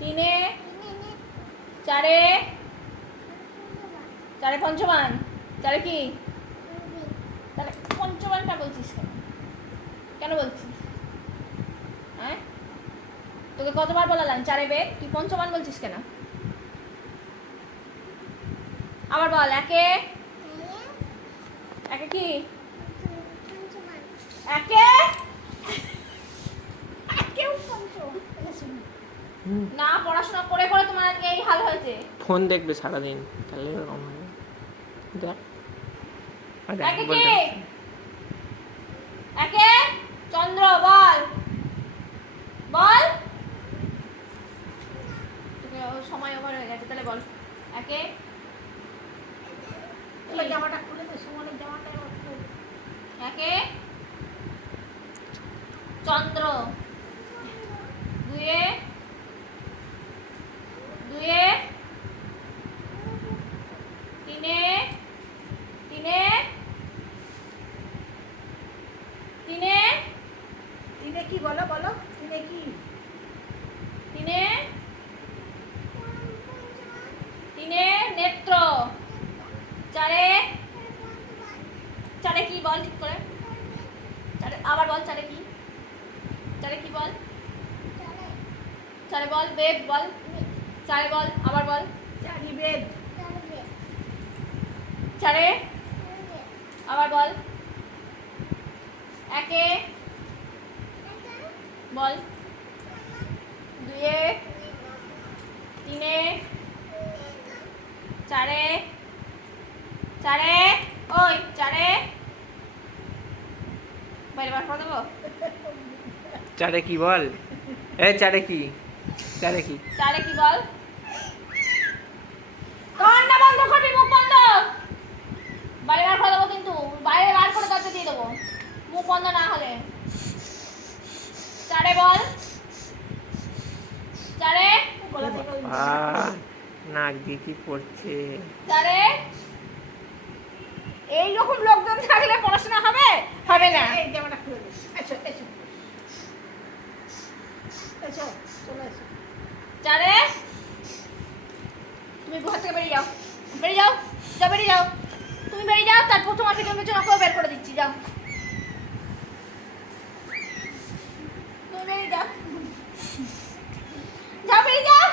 তিনে চারে চারে পঞ্চমান। চারে কি? তাহলে পঞ্চমানটা বলছিস কেন? কেন বলছিস? হ্যাঁ? তোকে কতবার বলালাম? চারে বেগ। তুই পঞ্চমান বলছিস কেন? আবার বল একে? একে কি? একে? না পড়াশোনা করে করে তোমার আজকে এই হাল হয়েছে। ফোন দেখবে সারাদিন তাহলে এরকম হবে দেখ। একে চন্দ্র বল। বল। তোকে সময় ওভার হয়ে গেছে তাহলে বল। একে? জামাটা খুলে দে সুমনের জামাটা এবার খুলে দে। একে চন্দ্র দুয়ে দুয়ে তিনে তিনে তিনে তিনে কি বলো বলো? তিনে কি? তিনে তিনে নেত্র। চারে চারে কি বল ঠিক করে? চারে আবার বল চারে কি? চারে কি বল? চারে বল বেদ বল। চারে বল আবার বল। চারি বেদ। চারে আবার বল। একে বল। দুয়ে তিনে চারে চারে ওই চারে। বাইরে বার করে দেবো? চারে কি বল? এ চারে কি? চারে কি? চারে কি বল? কান্না বন্ধ করবি মুখ বন্ধ। বাইরে বার করে দেবো কিন্তু। বাইরে বার করে দরজা দিয়ে দেবো। মুখ বন্ধ না হলে। চারে বল। চারে। থেকে নাক দিয়ে কি পড়ছে? চারে। এইরকম লোকজন থাকলে পড়াশোনা হবে? হবে না। এই জামাটা খুলে দে এসো এসো এসো চলে। এসো। চারে। তুমি ঘর থেকে বেরিয়ে যাও। বেরিয়ে যাও যাও বেরিয়ে যাও। তুমি বেরিয়ে যাও তারপর তোমার পিছন ওকেও বের করে দিচ্ছি যাও তুমি বেরিয়ে যাও যাও বেরিয়ে যাও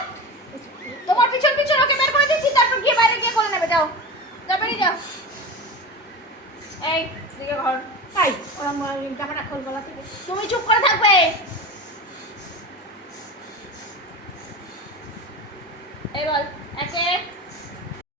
তোমার পিছন পিছন ওকে বের করে দিচ্ছি তারপর গিয়ে বাইরে গিয়ে করে নেবে যাও। যা বেরিয়ে যাও। এই দিকে ঘর। তাই ওরা জামাটা খোল গলা থেকে। তুমি চুপ করে থাকবে। এই বল একে